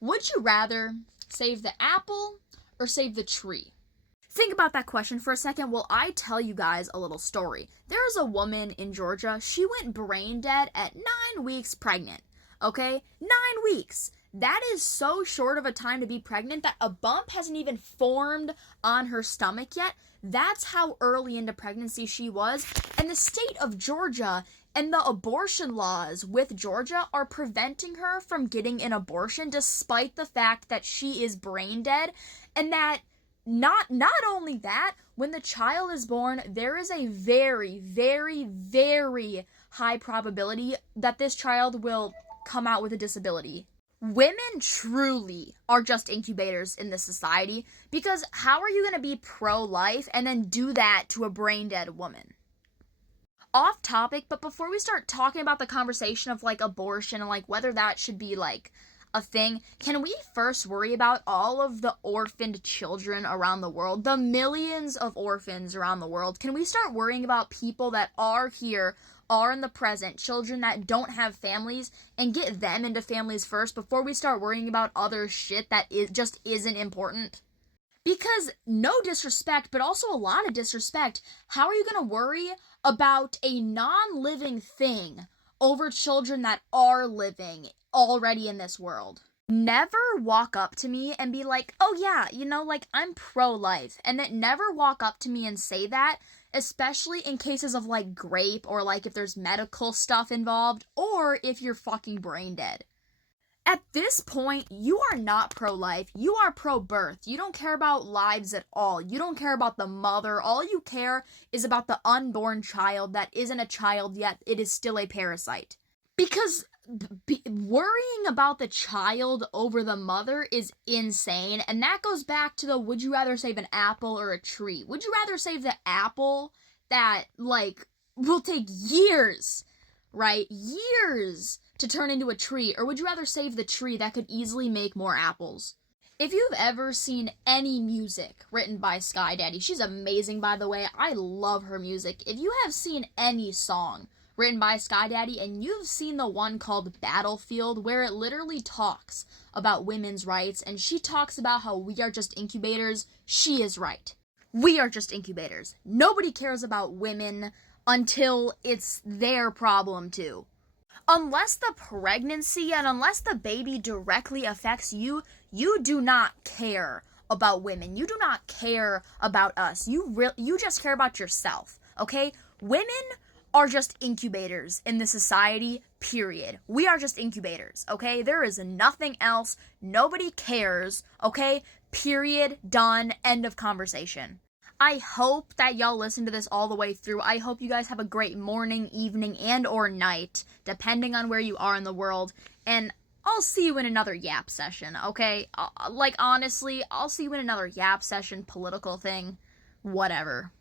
Would you rather save the apple or save the tree? Think about that question for a second while I tell you guys a little story. There's a woman in Georgia. She went brain dead at 9 weeks pregnant. Okay? 9 weeks. That is so short of a time to be pregnant that a bump hasn't even formed on her stomach yet. That's how early into pregnancy she was. And the state of Georgia and the abortion laws with Georgia are preventing her from getting an abortion despite the fact that she is brain dead, and that not only that, when the child is born, there is a very, very, very high probability that this child will come out with a disability. Women truly are just incubators in this society, because how are you going to be pro-life and then do that to a brain dead woman? Off topic, but before we start talking about the conversation of like abortion and like whether that should be like a thing, can we first worry about all of the orphaned children around the world, the millions of orphans around the world? Can we start worrying about people that are here, are in the present, children that don't have families, and get them into families first before we start worrying about other shit that just isn't important? Because, no disrespect, but also a lot of disrespect, how are you going to worry about a non-living thing over children that are living already in this world? Never walk up to me and be like, oh yeah, like, I'm pro-life. And then never walk up to me and say that, especially in cases of, like, grape, or, like, if there's medical stuff involved, or if you're fucking brain dead. At this point, you are not pro-life. You are pro-birth. You don't care about lives at all. You don't care about the mother. All you care is about the unborn child that isn't a child yet. It is still a parasite. Because worrying about the child over the mother is insane. And that goes back to the would you rather save an apple or a tree? Would you rather save the apple that, like, will take years, right? Years to turn into a tree, or would you rather save the tree that could easily make more apples? If you've ever seen any music written by Sky Daddy, she's amazing, by the way. I love her music. If you have seen any song written by Sky Daddy, and you've seen the one called Battlefield, where it literally talks about women's rights, and she talks about how we are just incubators, she is right. We are just incubators. Nobody cares about women until it's their problem too. Unless the pregnancy and unless the baby directly affects you, you do not care about women. You do not care about us. You just care about yourself, okay? Women are just incubators in this society, period. We are just incubators, okay? There is nothing else. Nobody cares, okay? Period. Done. End of conversation. I hope that y'all listen to this all the way through. I hope you guys have a great morning, evening, and or night, depending on where you are in the world. And I'll see you in another yap session, okay? Like, honestly, I'll see you in another yap session, political thing, whatever.